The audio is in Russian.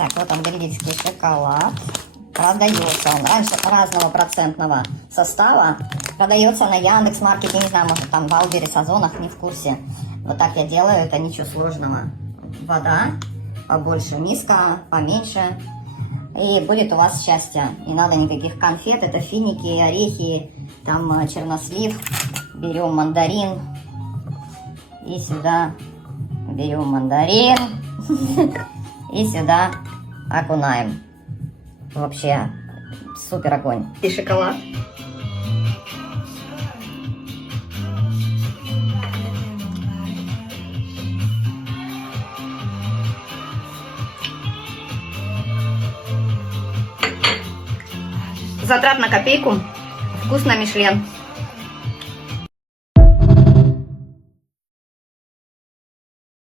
Так, вот он, бельгийский шоколад. Продается он раньше разного процентного состава. Продается на Яндекс.Маркете, не знаю, может там в Валберес, Озонах, не в курсе. Вот так я делаю, это ничего сложного. Вода, побольше миска, поменьше. И будет у вас счастье. Не надо никаких конфет, это финики, орехи, там чернослив. Берем мандарин. И сюда берем мандарин. И сюда окунаем. Вообще супер огонь. И шоколад. Затрат на копейку. Вкусно, Мишлен.